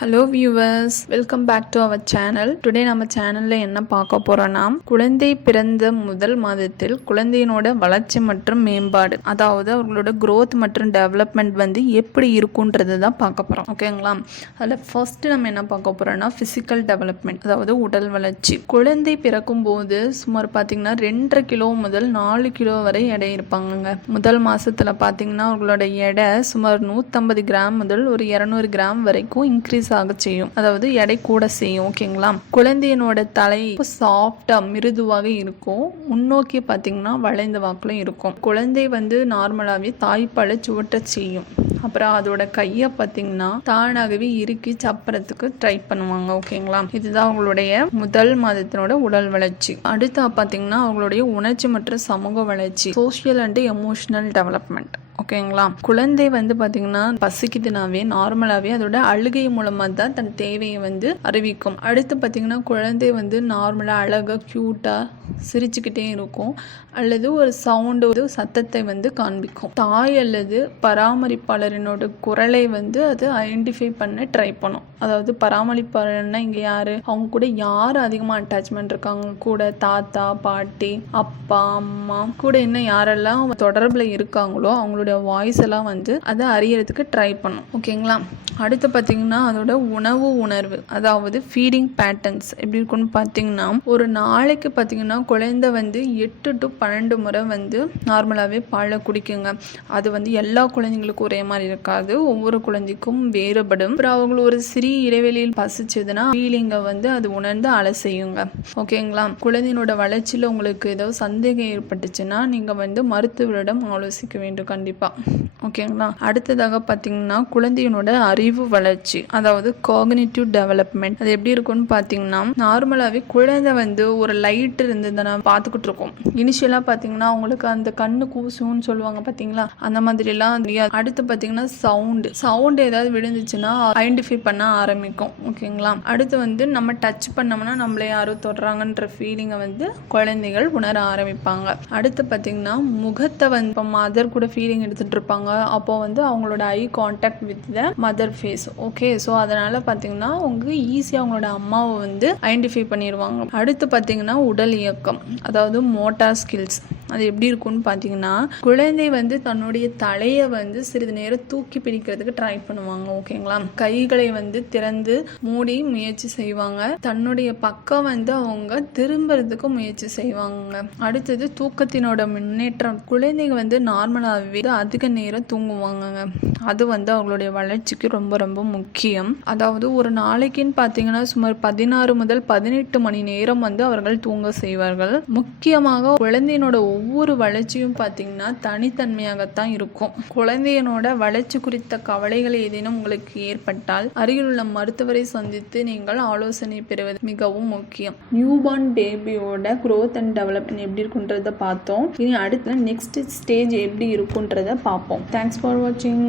Hello viewers, welcome back to our channel. Today நம்ம சேனலில் என்ன பார்க்க போகிறோன்னா, குழந்தை பிறந்த முதல் மாதத்தில் குழந்தையினோட வளர்ச்சி மற்றும் மேம்பாடு, அதாவது அவர்களோட growth மற்றும் டெவலப்மெண்ட் வந்து எப்படி இருக்குன்றது தான் பார்க்க போகிறோம். ஓகேங்களா? அதில் ஃபர்ஸ்ட்டு நம்ம என்ன பார்க்க போகிறோன்னா, ஃபிசிக்கல் டெவலப்மெண்ட், அதாவது உடல் வளர்ச்சி. குழந்தை பிறக்கும் போது சுமார் பார்த்திங்கன்னா 2.5 கிலோ முதல் 4 கிலோ வரை எடை இருப்பாங்க. முதல் மாதத்தில் பார்த்திங்கன்னா அவர்களோட எடை சுமார் 150 கிராம் முதல் ஒரு 200 கிராம் வரைக்கும் இன்க்ரீஸ் ஆக செய்யும், அதாவது எடை கூட செய்யும். ஓகேங்களா? குழந்தையினோட தலை சாஃப்டா மிருதுவாக இருக்கும், முன்னோக்கி பார்த்தீங்கன்னா வளைந்த வாக்குல இருக்கும். குழந்தை வந்து நார்மலாவே தாய்ப்பாலை சுவட்ட செய்யும். அப்புறம் அதோட கையை பார்த்தீங்கன்னா தானாகவே இறுக்கி சப்பறதுக்கு ட்ரை பண்ணுவாங்க. ஓகேங்களா? இதுதான் அவங்களுடைய முதல் மாதத்தினோட உடல் வளர்ச்சி. அடுத்து பார்த்தீங்கன்னா அவங்களுடைய உணர்ச்சி மற்றும் சமூக வளர்ச்சி, சோஷியல் அண்ட் எமோஷனல் டெவலப்மெண்ட். ஓகேங்களா? குழந்தை வந்து பார்த்தீங்கன்னா பசிக்குதுனாவே நார்மலாகவே அதோட அழுகை மூலமாக தான் தன் தேவையை வந்து அறிவிக்கும். அடுத்து பார்த்தீங்கன்னா குழந்தை வந்து நார்மலாக அழகாக க்யூட்டாக சிரிச்சுக்கிட்டே இருக்கும், அல்லது ஒரு சவுண்டு சத்தத்தை வந்து காண்பிக்கும். தாய் அல்லது பராமரிப்பாளரினோட குரலை வந்து அது ஐடென்டிஃபை பண்ண ட்ரை பண்ணும். அதாவது பராமரிப்பாளர்னா இங்கே யாரு, அவங்க கூட யார் அதிகமாக அட்டாச்மெண்ட் இருக்காங்க, கூட தாத்தா பாட்டி அப்பா அம்மா கூட இன்னும் யாரெல்லாம் தொடர்பில் இருக்காங்களோ அவங்களோட வாய்ஸ் எல்லாம் வந்து அதை அறியறதுக்கு ட்ரை பண்ணும். ஓகேங்களா? அடுத்து பார்த்தீங்கன்னா அதோட உணவு உணர்வு, அதாவது ஃபீடிங் பேட்டர்ன்ஸ் எப்படி இருக்குன்னு பார்த்தீங்கன்னா, ஒரு நாளைக்கு பார்த்தீங்கன்னா குழந்தை வந்து 8 to 12 முறை வந்து நார்மலாகவே பாலை குடிக்குங்க. அது வந்து எல்லா குழந்தைங்களுக்கும் ஒரே மாதிரி இருக்காது, ஒவ்வொரு குழந்தைக்கும் வேறுபடும். அப்புறம் அவங்களுக்கு ஒரு சிறிய இடைவெளியில் பசிச்சதுன்னா ஃபீலிங்கை வந்து அது உணர்ந்து அலை செய்யுங்க. ஓகேங்களா? குழந்தையினோட வளர்ச்சியில் உங்களுக்கு ஏதாவது சந்தேகம் ஏற்பட்டுச்சுன்னா நீங்கள் வந்து மருத்துவரிடம் ஆலோசிக்க வேண்டும் கண்டிப்பாக. ஓகேங்களா? அடுத்ததாக பார்த்தீங்கன்னா குழந்தையினோட அறிவு வளர்ச்சி, அதாவது காக்னிட்டிவ் டெவலப்மெண்ட். அது எப்படி இருக்கும்னு பார்த்தீங்கன்னா, நார்மலாகவே குழந்தை வந்து ஒரு லைட் இருந்து நம்ம பார்த்துக்கிட்டு இருக்கோம். இனிஷியலாக பார்த்தீங்கன்னா அவங்களுக்கு அந்த கண்ணு கூசுன்னு சொல்லுவாங்க பார்த்தீங்களா, அந்த மாதிரிலாம் தெரியாது. அடுத்து பார்த்தீங்கன்னா சவுண்டு ஏதாவது விழுந்துச்சுன்னா ஐடென்டிஃபை பண்ண ஆரம்பிக்கும். ஓகேங்களா? அடுத்து வந்து நம்ம டச் பண்ணோம்னா நம்மளை யாரும் தொடுறாங்கன்ற ஃபீலிங்கை வந்து குழந்தைகள் உணர ஆரம்பிப்பாங்க. அடுத்து பார்த்தீங்கன்னா முகத்தை வந்து இப்போ மதர் கூட ஃபீலிங் எடுத்துகிட்டு இருப்பாங்க, அப்போ வந்து அவங்களோட eye contact with the mother face. Okay, so அதனால பார்த்தீங்கன்னா அவங்க ஈஸியாக அவங்களோட அம்மாவை வந்து ஐடென்டிஃபை பண்ணிடுவாங்க. அடுத்து பார்த்தீங்கன்னா உடல் இயக்கம், அதாவது மோட்டார் ஸ்கில்ஸ். அது எப்படி இருக்கும்னு பார்த்தீங்கன்னா, குழந்தை வந்து தன்னுடைய தலையை வந்து சிறிது நேரம் தூக்கி பிடிக்கிறதுக்கு ட்ரை பண்ணுவாங்க. ஓகேங்களா? கைகளை வந்து திறந்து மூடி முயற்சி செய்வாங்க, தன்னுடைய பக்கம் வந்து அவங்க திரும்புறதுக்கு முயற்சி செய்வாங்க. அடுத்தது தூக்கத்தினோட முன்னேற்றம். குழந்தைங்க வந்து நார்மலாகவே அதிக நேரம் தூங்குவாங்க, அது வந்து அவங்களுடைய வளர்ச்சிக்கு ரொம்ப ரொம்ப முக்கியம். அதாவது ஒரு நாளைக்குன்னு பார்த்தீங்கன்னா சுமார் 16 முதல் 18 மணி நேரம் வந்து அவர்கள் தூங்க செய்வார்கள். முக்கியமாக குழந்தையினோட ஒவ்வொரு வளர்ச்சியும் பார்த்தீங்கன்னா தனித்தன்மையாகத்தான் இருக்கும். குழந்தையினோட வளர்ச்சி குறித்த கவலைகள் ஏதேனும் உங்களுக்கு ஏற்பட்டால் அருகிலுள்ள மருத்துவரை சந்தித்து நீங்கள் ஆலோசனை பெறுவது மிகவும் முக்கியம். நியூபார்ன் பேபியோட growth அண்ட் டெவலப்மெண்ட் எப்படி இருக்குன்றத பார்த்தோம். இனி அடுத்த நெக்ஸ்ட் ஸ்டேஜ் எப்படி இருக்குன்றத பார்ப்போம். தேங்க்ஸ் ஃபார் வாட்சிங்.